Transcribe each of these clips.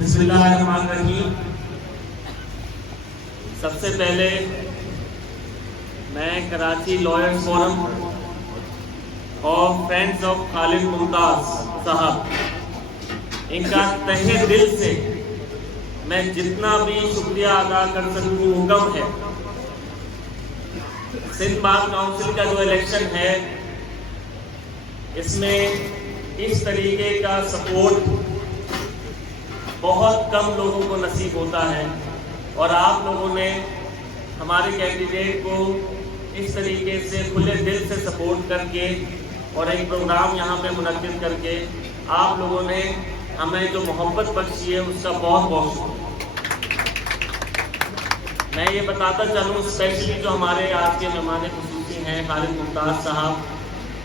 बिस्मिल्लाहिर्रहमानिर्रहीम। सबसे पहले मैं कराची लॉयर्स फोरम और फ्रेंड्स ऑफ खालिद मुमताज साहब, इनका तहे दिल से मैं जितना भी शुक्रिया अदा कर सकूँ हुक्म है। सिंध बार काउंसिल का जो इलेक्शन है, इसमें इस तरीके का सपोर्ट बहुत कम लोगों को नसीब होता है और आप लोगों ने हमारे कैंडिडेट को इस तरीके से खुले दिल से सपोर्ट करके और एक प्रोग्राम यहाँ पे मुनक्किद करके आप लोगों ने हमें जो मोहब्बत बख्शी है उसका बहुत बहुत शुक्रिया। मैं ये बताता चलूँ, स्पेशली जो हमारे आज के मेहमान खुसूसी हैं खालिद मुमताज साहब,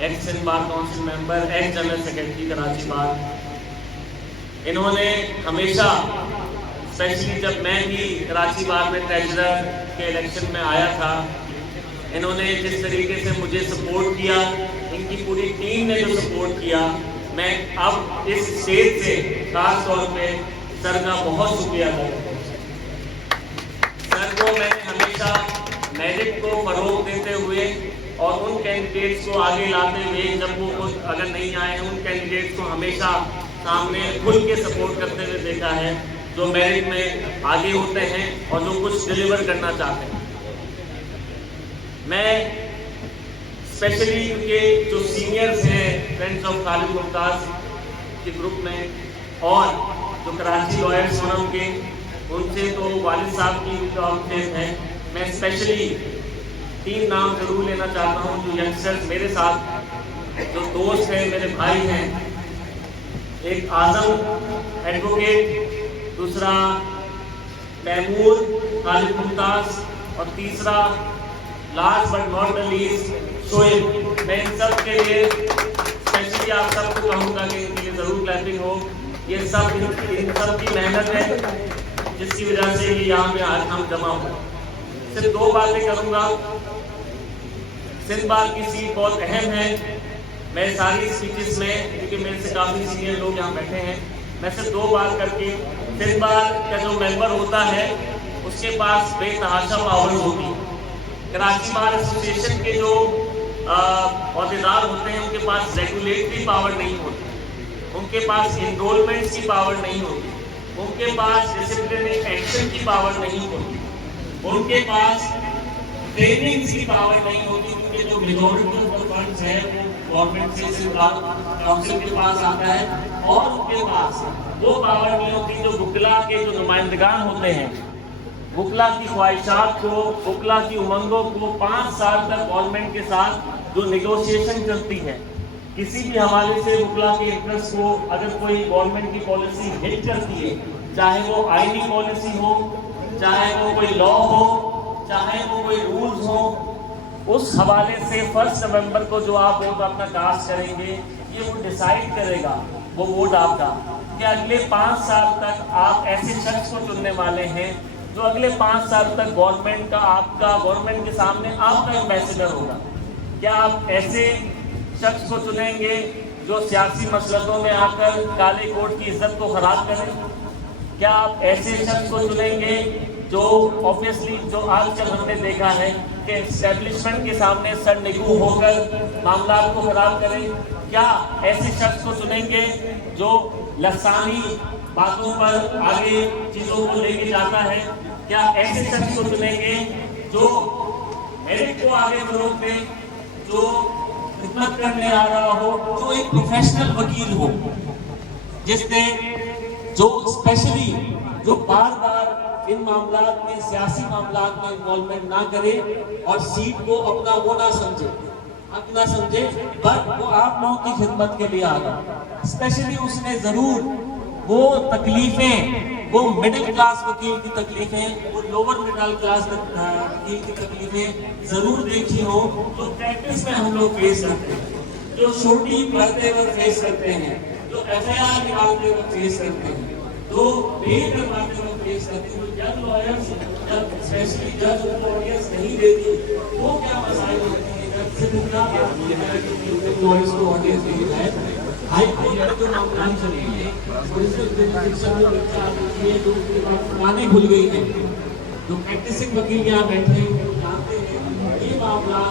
ex Sindh bar council member, ex general secretary Karachi bar. इन्होंने हमेशा, स्पेशली जब मैं भी कराची बार में ट्रेजरर के इलेक्शन में आया था, इन्होंने जिस तरीके से मुझे सपोर्ट किया, इनकी पूरी टीम ने जो सपोर्ट किया, मैं अब इस स्टेज से खास तौर पे सर का बहुत शुक्रिया अदा करता हूँ। सर को मैंने हमेशा मेरिट को फरोग देते हुए और उन कैंडिडेट्स को आगे लाते हुए, जब वो अगर नहीं आए हैं, उन कैंडिडेट्स को हमेशा सामने खुल के सपोर्ट करते हुए देखा है, जो मेरिट में आगे होते हैं और जो कुछ डिलीवर करना चाहते हैं। मैं स्पेशली क्योंकि जो सीनियर्स हैं फ्रेंड्स ऑफ खालिद मुमताज के ग्रुप में और जो कराची लॉयर्स फोरम के, उनसे तो वालिद साहब की कॉन्फ्रेंस है, मैं स्पेशली 3 नाम जरूर लेना चाहता हूँ जो यंगस्टर्स मेरे साथ जो दोस्त हैं, मेरे भाई हैं। एक आजम एडवोकेट, दूसरा तैमूर खालिद मुमताज और तीसरा last but not the least Shoaib. मैं इन सब के लिए स्पेशली आप सबको कहूँगा कि इनके लिए ज़रूर क्लैपिंग हो। ये सब इन सब की मेहनत है जिसकी वजह से ये यहाँ पे आज हम जमा हुए। सिर्फ 2 बातें करूँगा। सिंध बार की सीट बहुत अहम है। मैं सारी स्पीचेस में, क्योंकि मेरे से काफ़ी सीनियर लोग यहाँ बैठे हैं, मैं सिर्फ 2 बात करके, सिंध बार का जो मेंबर होता है उसके पास बेतहाशा पावर होती है। कराची बार एसोसिएशन के जो अहदेदार होते हैं उनके पास रेगुलेटरी पावर नहीं होती, उनके पास इनरोलमेंट्स की पावर नहीं होती, उनके पास डिसिप्लिनरी एक्शन की पावर नहीं होती, उनके पास ट्रेनिंग की पावर नहीं होती, क्योंकि जो मेजॉरिटी ऑफ फंड्स है वो गवर्नमेंट से काउंसिल के पास आता है और उनके पास वो पावर नहीं होती जो वुकला के जो नुमाइंदगान होते हैं, वुकला की ख्वाहिशात को, वुकला की उमंगों को 5 साल तक गवर्नमेंट के साथ जो नेगोशिएशन चलती है, किसी भी हवाले से वुकला के इंटरेस्ट को अगर कोई गवर्नमेंट की पॉलिसी हिट करती है, चाहे वो आईनी पॉलिसी हो, चाहे वो कोई लॉ हो, चाहे वो कोई रूल्स हो, उस हवाले से 1 नवंबर को जो आप वोट अपना कास्ट करेंगे, ये वो डिसाइड करेगा वो वोट आपका कि अगले 5 साल तक आप ऐसे शख्स को चुनने वाले हैं जो अगले 5 साल तक गवर्नमेंट का, आपका, गवर्नमेंट के सामने आपका एम्बेसडर होगा। क्या आप ऐसे शख्स को चुनेंगे जो सियासी मसलतों में आकर काले कोट की इज्जत को खराब करें? क्या आप ऐसे शख्स को चुनेंगे जो ऑब्वियसली, जो आजकल हमने देखा है कि एस्टेब्लिशमेंट के सामने सर निगू होकर मामला को खराब करें? क्या ऐसे शख्स को चुनेंगे जो लसानी बातों पर आगे चीज़ों को लेके जाता है? क्या ऐसे शख्स को चुनेंगे जो मेरिट को आगे बढ़ो पे, जो खिदमत करने आ रहा हो, जो एक प्रोफेशनल वकील हो, जिसने जो स्पेशली जो बार बार इन मामलात में, सियासी मामलात में इन्वॉल्वमेंट ना करे और सीट को अपना वो ना समझे, हक ना समझे, बट वो आप लोगों की खिदमत के लिए आ रहा। स्पेशली उसने जरूर वो तकलीफें, वो मिडिल क्लास वकील की तकलीफें, वो लोअर मिडिल क्लास वकील की तकलीफें जरूर देखी हो, जो प्रैक्टिस में हम लोग फेस करते हैं, जो छोटी भरते वक्त फेस करते हैं, जो FIR निकालते वक्त फेस करते हैं, तो बेल करवाते वक्त फेस करते हैं। जब लॉयर्स, जब स्पेशली जज को ऑडियंस नहीं देती तो क्या मसाइल होते हैं, जब से लॉयर्स को ऑडियंस देता है हाई कोर्ट में जो मामला चल रही है, पुरानी भूल गई है, जो प्रैक्टिसिंग वकील यहाँ बैठे हैं जानते हैं ये मामला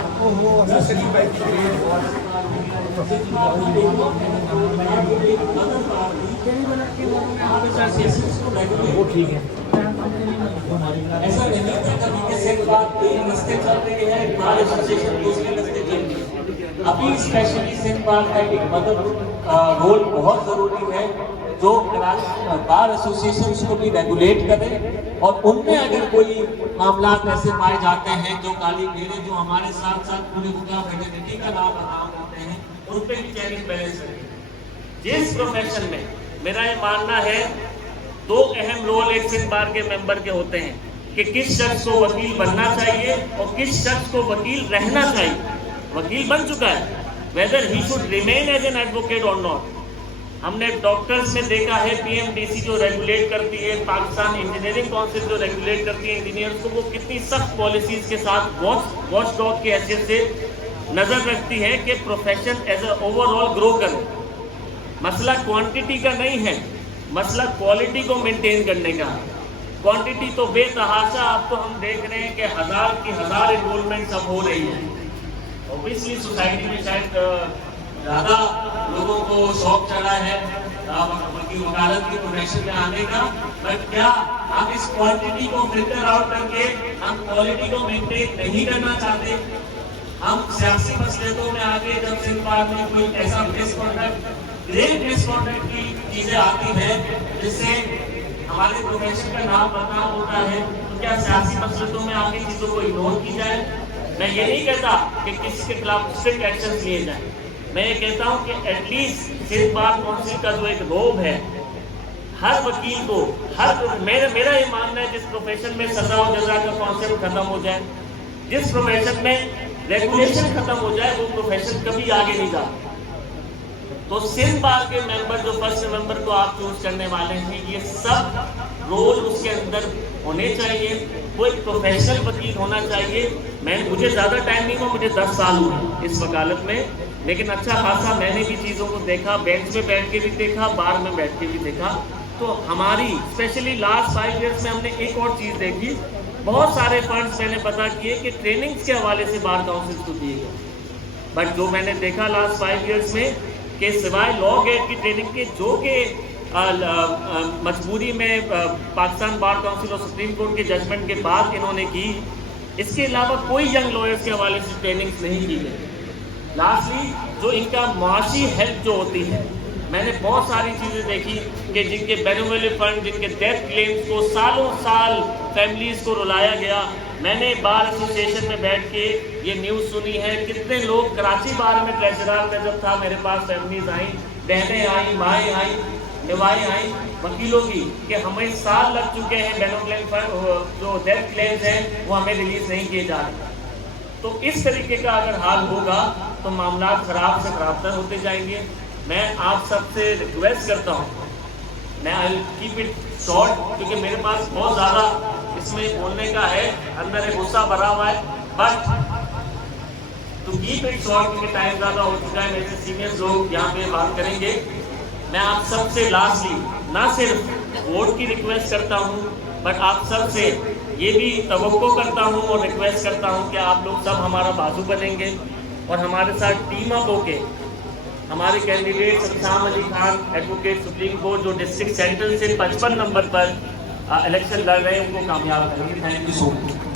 वो ठीक है। ऐसा नहीं है कभी के सिर्फ बात एक रस्ते चल रही है, बार एसोसिएशन दूसरे रस्ते चल रही है। अभी स्पेशली सिंध बार का एक मदद रोल बहुत जरूरी है, जो बार एसोसिएशन को भी रेगुलेट करे और उनमें अगर कोई मामला ऐसे पाए जाते हैं जो काली घेरे जो हमारे साथ साथ पूरे फ्रेटर्निटी का नाम बदनाम होते हैं, उन पे भी चेक एंड बैलेंस करें। जिस प्रोफेशन में मेरा ये मानना है दो अहम रोल एक सिंध बार के मेंबर के होते हैं कि किस शख्स को वकील बनना चाहिए और किस शख्स को वकील रहना चाहिए। वकील बन चुका है, whether he should remain as an advocate or not. हमने डॉक्टर्स में देखा है पीएमडीसी जो रेगुलेट करती है, पाकिस्तान इंजीनियरिंग काउंसिल जो रेगुलेट करती है इंजीनियर्स को, वो कितनी सख्त पॉलिसीज के साथ वॉच डॉग की हैसियत से नजर रखती है कि profession as a overall grow करे। मसला क्वांटिटी का नहीं है, मसला क्वालिटी को मेंटेन करने का। क्वांटिटी तो बेतहाशा अब तो हम देख रहे हैं कि हजार की हजार एनरोलमेंट अब हो रही है। ऑब्वियसली सोसाइटी में शायद ज्यादा लोगों को शौक चढ़ा है वकालत की प्रोफेशन में आने का, बट क्या हम इस क्वांटिटी को फिल्टर आउट करके हम क्वालिटी को मेंटेन नहीं करना चाहते? हम सियासी मसलेतों में आगे जब सिंध बार में कोई ऐसा ग्रेट मिसकॉन्डक्ट की चीजें आती हैं जिससे हमारे प्रोफेशन का नाम बदनाम होता है, तो क्या सियासी मसलतों में आगे चीजों को इग्नोर की जाए? मैं ये नहीं कहता कि किसी के खिलाफ स्ट्रिक्ट एक्शन लिए जाए, मैं ये कहता हूँ कि एटलीस्ट सिंध बार काउंसिल का जो एक रोब है, हर वकील को मेरा ये मानना है जिस प्रोफेशन में सजा और जजा का कॉन्सेप्ट खत्म हो जाए, जिस प्रोफेशन में रेगुलेशन खत्म हो जाए, वो प्रोफेशन कभी आगे नहीं जाता। तो सिंध बार के मेंबर जो 1 नवंबर को आप चूज करने वाले हैं, ये सब रोल उसके अंदर होने चाहिए। वो एक प्रोफेशनल वकील होना चाहिए। मुझे ज्यादा टाइम नहीं हुआ, मुझे 10 साल हुए इस वकालत में, लेकिन अच्छा खासा मैंने भी चीजों को देखा, बेंच में बैठ के भी देखा, बार में बैठ के भी देखा। तो हमारी स्पेशली लास्ट 5 ईयर्स में हमने एक और चीज देखी, बहुत सारे फंड्स मैंने पता किए कि ट्रेनिंग्स के हवाले से बार काउंसिल को दिए गए, बट जो मैंने देखा लास्ट 5 ईयर्स में कि सिवाय लॉ गेट की ट्रेनिंग के जो कि मजबूरी में पाकिस्तान बार काउंसिल और सुप्रीम कोर्ट के जजमेंट के बाद इन्होंने की, इसके अलावा कोई यंग लॉयर्स के हवाले से ट्रेनिंग्स नहीं की गई। लास्टली जो इनका माशी हेल्प जो होती है, मैंने बहुत सारी चीज़ें देखी कि जिनके बेनिफिट फंड, जिनके डेथ क्लेम्स को सालों साल फैमिलीज को रुलाया गया। मैंने बार एसोसिएशन में बैठ के ये न्यूज़ सुनी है, कितने लोग कराची बार में ट्रेजरर में जब था, मेरे पास फैमिलीज आई, बहनें आई, माएँ आई, निवाएँ आई वकीलों की कि हमें साल लग चुके हैं, बेनिफिट फंड जो डेथ क्लेम्स हैं वो हमें रिलीज नहीं किए जा रहे। तो इस तरीके का अगर हाल होगा तो मामला खराब से खराबतर होते जाएंगे। मैं आप सबसे रिक्वेस्ट करता हूँ, मैं आई कीप इट शॉर्ट क्योंकि मेरे पास बहुत ज़्यादा इसमें बोलने का है, अंदर एक गुस्सा भरा हुआ है, but to keep it short क्योंकि टाइम ज़्यादा हो चुका है, मेरे से सीनियर लोग यहाँ पे बात करेंगे। मैं आप सबसे लास्टली ना सिर्फ वोट की रिक्वेस्ट करता हूँ, बट आप सबसे ये भी तवक्को करता हूँ और रिक्वेस्ट करता हूँ कि आप लोग सब हमारा बाजू बनेंगे और हमारे साथ टीम अप होके हमारे candidate Sattam Ali Khan advocate supreme court जो डिस्ट्रिक्ट सेंट्रल से 55 नंबर पर इलेक्शन लड़ रहे हैं उनको कामयाब करेंगे। Thank you so much.